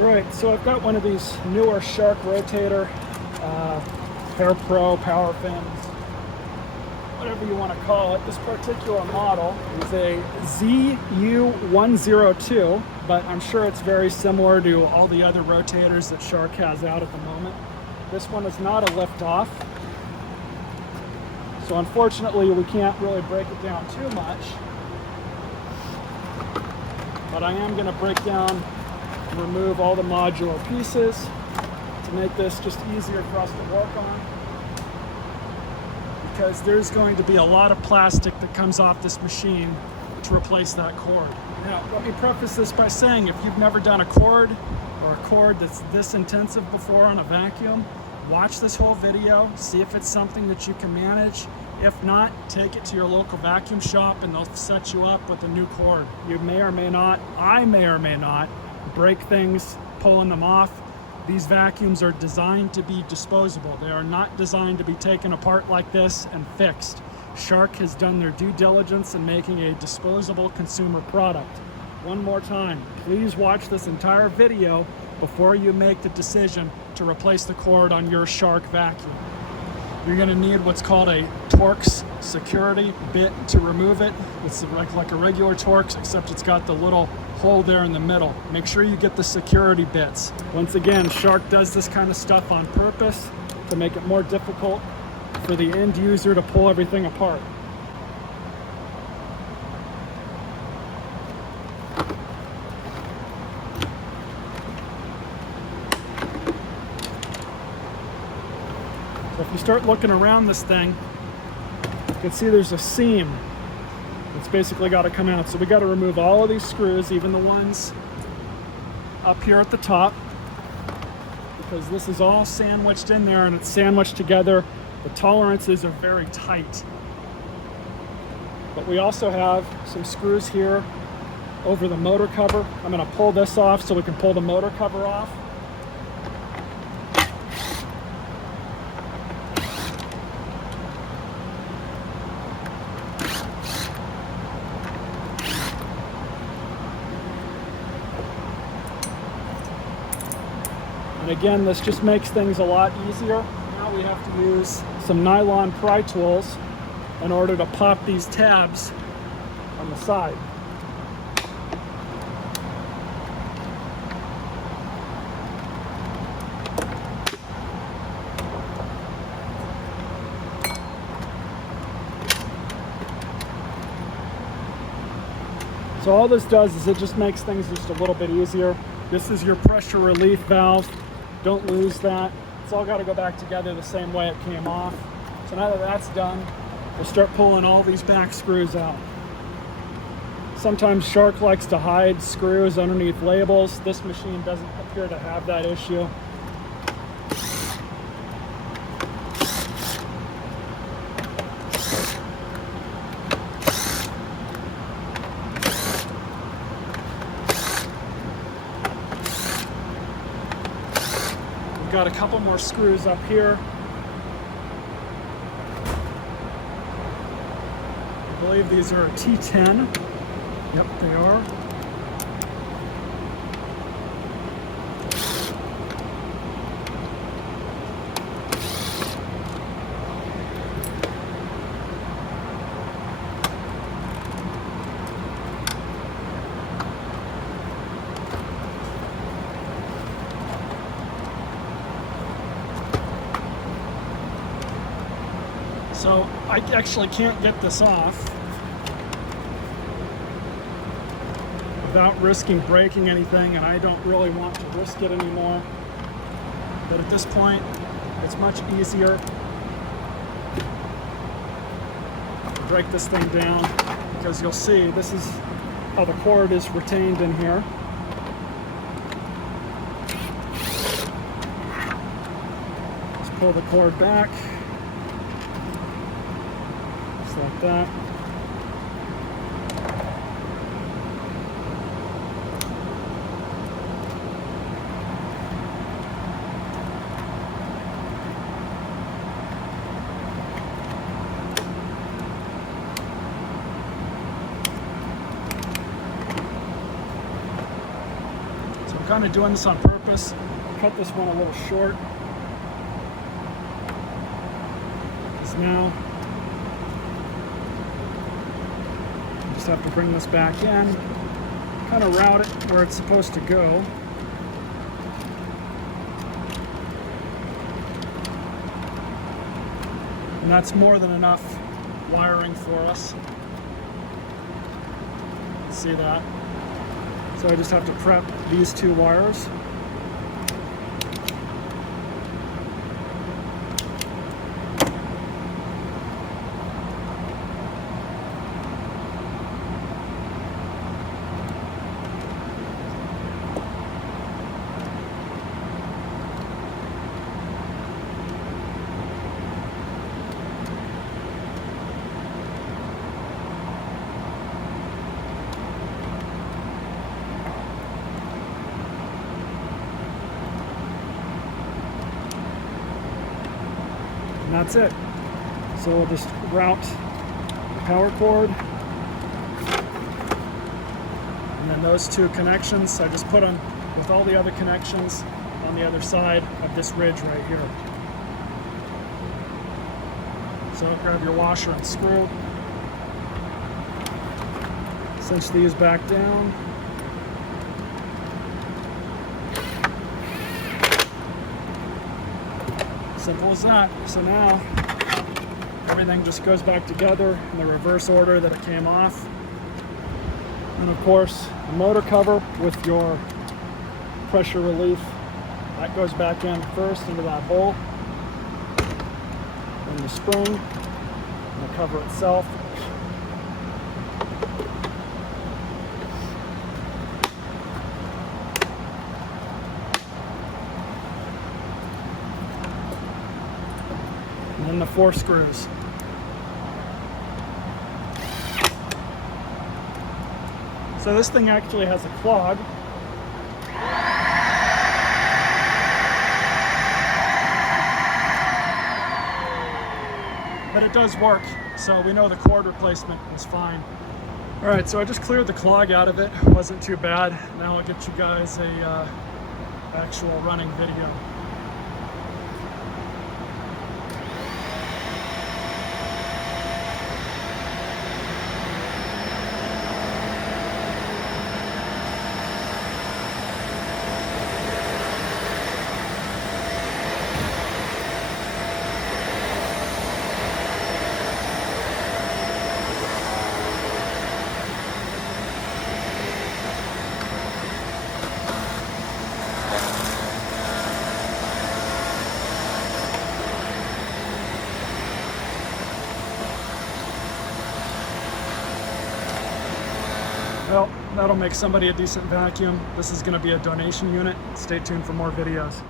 Right, so I've got one of these newer Shark Rotator Hair Pro power fins, whatever you want to call it. This particular model is a ZU102, but I'm sure it's very similar to all the other rotators that Shark has out at the moment. This one is not a lift-off, so unfortunately we can't really break it down too much, but I am going to break down and remove all the modular pieces to make this just easier for us to work on, because there's going to be a lot of plastic that comes off this machine to replace that cord. Now, let me preface this by saying, if you've never done a cord or a cord that's this intensive before on a vacuum, watch this whole video, see if it's something that you can manage. If not, take it to your local vacuum shop and they'll set you up with a new cord. You may or may not, I may or may not, break things pulling them off. These vacuums are designed to be disposable. They are not designed to be taken apart like this and fixed. Shark has done their due diligence in making a disposable consumer product. One more time, please watch this entire video before you make the decision to replace the cord on your Shark vacuum. You're going to need what's called a Torx security bit to remove it. It's like a regular Torx, except it's got the little hole there in the middle. Make sure you get the security bits. Once again, Shark does this kind of stuff on purpose to make it more difficult for the end user to pull everything apart. So if you start looking around this thing, you can see there's a seam that's basically got to come out. So we got to remove all of these screws, even the ones up here at the top, because this is all sandwiched in there and it's sandwiched together. The tolerances are very tight. But we also have some screws here over the motor cover. I'm going to pull this off so we can pull the motor cover off. And again, this just makes things a lot easier. Now we have to use some nylon pry tools in order to pop these tabs on the side. So all this does is it just makes things just a little bit easier. This is your pressure relief valve. Don't lose that. It's all got to go back together the same way it came off. So now that that's done, we'll start pulling all these back screws out. Sometimes Shark likes to hide screws underneath labels. This machine doesn't appear to have that issue. Got a couple more screws up here. I believe these are a T10. Yep, they are. So I actually can't get this off without risking breaking anything, and I don't really want to risk it anymore. But at this point, it's much easier to break this thing down, because you'll see this is how the cord is retained in here. Let's pull the cord back. Like that. kind of doing this on purpose. Cut this one a little short. Because now I just have to bring this back in, kind of route it where it's supposed to go. And that's more than enough wiring for us. See that? So I just have to prep these two wires. And that's it. So we'll just route the power cord. And then those two connections, I just put them with all the other connections on the other side of this ridge right here. So grab your washer and screw. Cinch these back down. Simple as that. So now everything just goes back together in the reverse order that it came off. And of course, the motor cover with your pressure relief, that goes back in first into that hole. Then the spring and the cover itself. And then the 4 screws. So this thing actually has a clog. But it does work, so we know the cord replacement was fine. All right, so I just cleared the clog out of it. It wasn't too bad. Now I'll get you guys a actual running video. Well, that'll make somebody a decent vacuum. This is going to be a donation unit. Stay tuned for more videos.